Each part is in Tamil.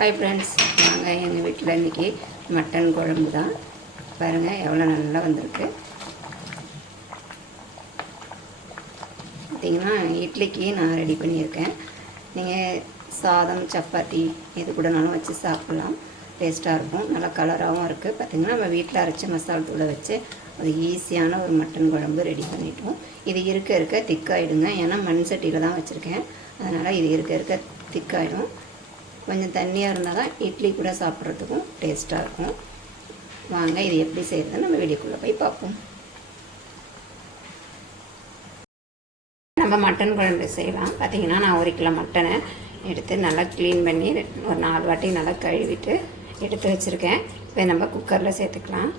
ஹாய் ஃப்ரெண்ட்ஸ் நாங்கள் எங்கள் வீட்டில் இன்றைக்கி மட்டன் குழம்பு தான். பாருங்கள் எவ்வளோ நல்லா வந்திருக்கு. பார்த்திங்கன்னா இட்லிக்கு நான் ரெடி பண்ணியிருக்கேன். நீங்கள் சாதம் சப்பாத்தி எது கூடனாலும் வச்சு சாப்பிட்லாம். டேஸ்ட்டாக இருக்கும். நல்லா கலராகவும் இருக்குது பார்த்திங்கன்னா நம்ம வீட்டில் அரைச்சி மசாலா தூளை வச்சு அது ஈஸியான ஒரு மட்டன் குழம்பு ரெடி பண்ணிட்டோம். இது இருக்க இருக்க திக்காயிடுங்க ஏன்னா மண் சட்டியில் தான் வச்சுருக்கேன். அதனால் இது இருக்க இருக்க திக்காயிடும் கொஞ்சம் தண்ணியாக இருந்தால் தான் இட்லி கூட சாப்பிட்றதுக்கும் டேஸ்ட்டாக இருக்கும். வாங்க இது எப்படி செய்கிறதுன்னு நம்ம வீடியோக்குள்ளே போய் பார்ப்போம். நம்ம மட்டன் குழம்பு செய்யலாம். பார்த்தீங்கன்னா நான் ஒரு கிலோ மட்டனை எடுத்து நல்லா க்ளீன் பண்ணி ஒரு நாலு வாட்டி நல்லா கழுவிட்டு எடுத்து வச்சுருக்கேன். இப்போ நம்ம குக்கரில் சேர்த்துக்கலாம்.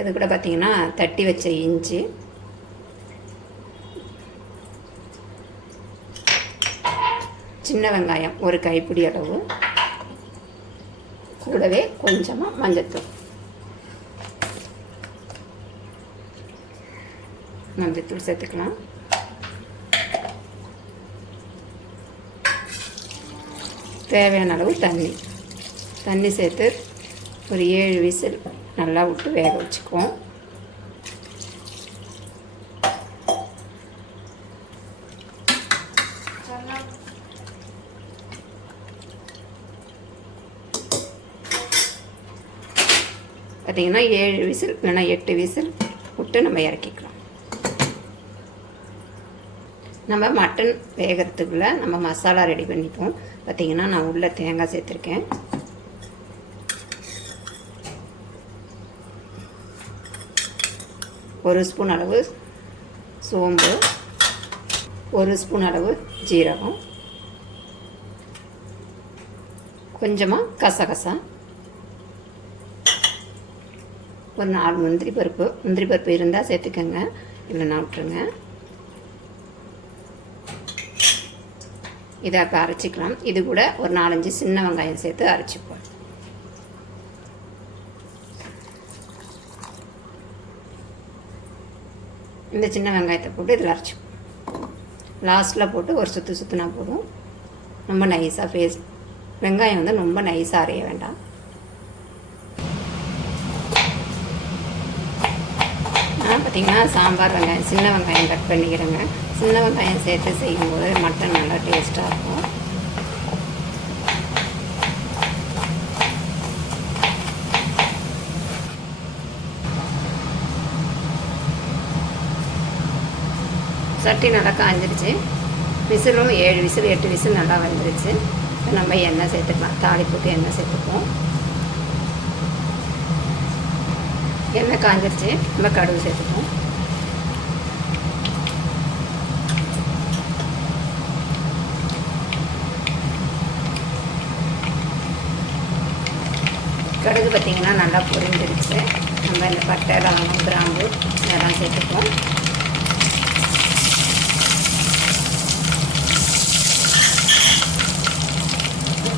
இது கூட பார்த்தீங்கன்னா தட்டி வச்ச இஞ்சி. சின்ன வெங்காயம் ஒரு கைப்பிடி அளவு. கூடவே கொஞ்சமாக மஞ்சத்தூள். மஞ்சத்தூள் சேர்த்துக்கலாம். தேவையான அளவு தண்ணி. தண்ணி சேர்த்து ஒரு ஏழு விசில் நல்லா விட்டு வேக வச்சுக்குவோம். பார்த்திங்கன்னா ஏழு விசில் இல்லைன்னா எட்டு விசில் விட்டு நம்ம இறக்கிக்கலாம். நம்ம மட்டன் வேகிறதுக்குள்ளே நம்ம மசாலா ரெடி பண்ணிப்போம். பார்த்திங்கன்னா நான் உள்ளே தேங்காய் சேர்த்துருக்கேன். ஒரு ஸ்பூன் அளவு சோம்பு ஒரு ஸ்பூன் அளவு ஜீரகம். கொஞ்சமாக கசகசா. ஒரு நாலு முந்திரி பருப்பு. முந்திரி பருப்பு இருந்தால் சேர்த்துக்கோங்க. இல்லைன்னா விட்டுருங்க. இதை இப்போ அரைச்சிக்கலாம். இது கூட ஒரு நாலஞ்சு சின்ன வெங்காயம் சேர்த்து அரைச்சிப்போம். இந்த சின்ன வெங்காயத்தை போட்டு இதில் அரைச்சிப்போம் லாஸ்ட்டில் போட்டு ஒரு சுற்று சுற்றுனா போதும். ரொம்ப நைஸாக ஃபேஸ் வெங்காயம் வந்து ரொம்ப நைஸாக அரைய வேண்டாம். நான் பார்த்திங்கன்னா சாம்பார் வெங்காயம் சின்ன வெங்காயம் கட் பண்ணிக்கிறேங்க. சின்ன வெங்காயம் சேர்த்து செய்யும்போது மட்டன் நல்லா டேஸ்ட்டாக இருக்கும். சட்டி நல்லா காஞ்சிருச்சு. விசிலும் ஏழு விசில் எட்டு விசில் நல்லா வந்துருச்சு. நம்ம எண்ணெய் சேர்த்துக்கலாம். தாளி போட்டு எண்ணெய் சேர்த்துப்போம். எண்ணெய் காஞ்சிருச்சு. நம்ம கடுகு சேர்த்துப்போம். கடுகு பார்த்திங்கன்னா நல்லா பொரிஞ்சிருச்சு. நம்ம இந்த பட்டை லவங்கம் கிராம்பு இதெல்லாம் சேர்த்துப்போம்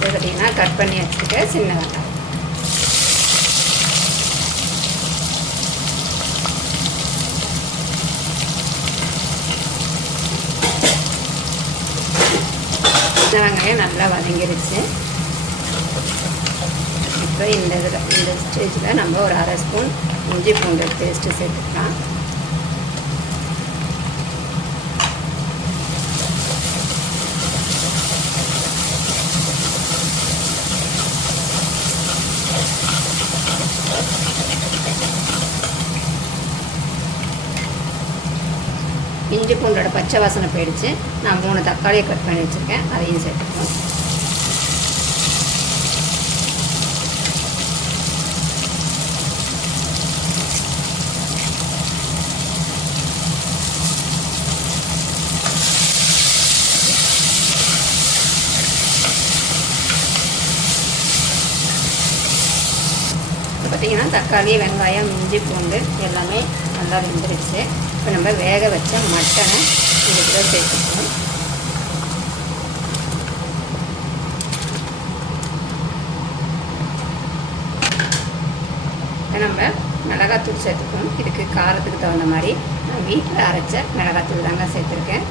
இது பார்த்திங்கன்னா கட் பண்ணி வச்சுருக்க சின்ன வெங்காயம். சின்ன வெங்காயம் நல்லா வதங்கிருச்சு. இப்போ இந்த இதில் இந்த ஸ்டேஜில் நம்ம ஒரு அரை ஸ்பூன் இஞ்சி பூண்டு பேஸ்ட்டு சேர்த்துக்கலாம். இஞ்சி பூண்டோட பச்சை வாசனை போயிடுச்சு. நான் மூணு தக்காளியை கட் பண்ணி வச்சுருக்கேன். அதையும் இப்போ பார்த்திங்கன்னா தக்காளி வெங்காயம் இஞ்சி பூண்டு எல்லாமே நல்லா வெந்துருச்சு. இப்போ நம்ம வேக வச்ச மட்டனை இதுக்குள்ள சேர்த்துக்கணும். இப்போ நம்ம மிளகாத்தூள் சேர்த்துக்கணும். இதுக்கு காரத்துக்கு தகுந்த மாதிரி நான் வீட்டில் அரைச்ச மிளகாத்தூள் தாங்க சேர்த்துருக்கேன்.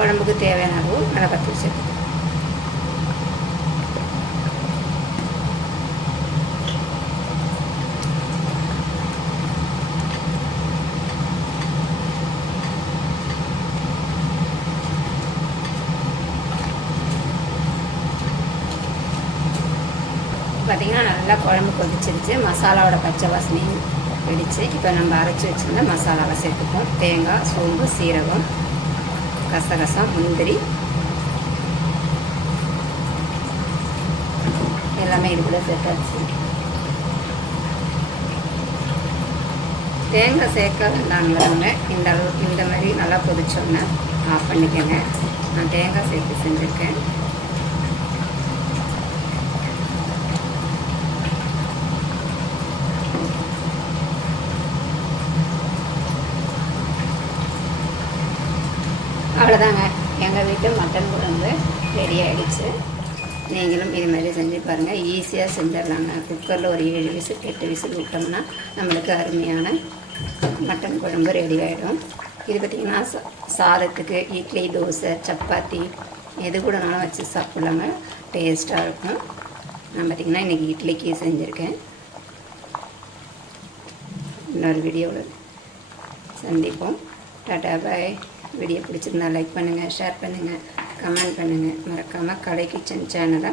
உடம்புக்கு தேவையான அளவு மிளகாத்தூள் சேர்த்துக்கணும். பார்த்திங்கன்னா நல்லா குழம்பு கொதிச்சிருச்சு. மசாலாவோட பச்சை வாசனையும் வெடிச்சு இப்போ நம்ம அரைச்சி வச்சுருந்த மசாலாவை சேர்த்துப்போம். தேங்காய் சோம்பு சீரகம் கசகசம் முந்திரி. எல்லாமே இது கூட சேர்த்தாச்சு. தேங்காய் சேர்க்க வேண்டாங்கிறவங்க இந்த அளவுக்கு இந்த மாதிரி நல்லா கொதிச்சோன்னே ஆஃப் பண்ணிக்கோங்க. நான் தேங்காய் சேர்த்து செஞ்சுருக்கேன். அவ்வளோதாங்க எங்கள் வீட்டு மட்டன் குழம்பு ரெடி ஆகிடுச்சு நீங்களும் இது மாதிரி செஞ்சு பாருங்கள் ஈஸியாக செஞ்சிடலாங்க. குக்கரில் ஒரு ஏழு விசில் எட்டு விசில் விட்டோம்னா நம்மளுக்கு அருமையான மட்டன் குழம்பு ரெடி ஆகிடும் இது பார்த்திங்கன்னா சா சாதத்துக்கு இட்லி தோசை சப்பாத்தி எது கூடனாலும் வச்சு சாப்பிட்லாங்க. டேஸ்ட்டாக இருக்கும். நான் பார்த்திங்கன்னா இன்றைக்கி இட்லிக்கு செஞ்சுருக்கேன். இன்னொரு வீடியோவில் சந்திப்போம். Tata bye. வீடியோ பிடிச்சிருந்தா லைக் பண்ணுங்கள் ஷேர் பண்ணுங்கள் கமெண்ட் பண்ணுங்கள் மறக்காமல் கலை கிச்சன் சேனலை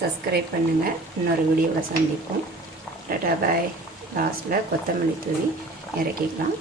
சப்ஸ்கிரைப் பண்ணுங்கள் இன்னொரு வீடியோவில் சந்திப்போம். டாடா பாய். லாஸ்ட்டில் கொத்தமல்லி தூவி இறக்கிக்கலாம்.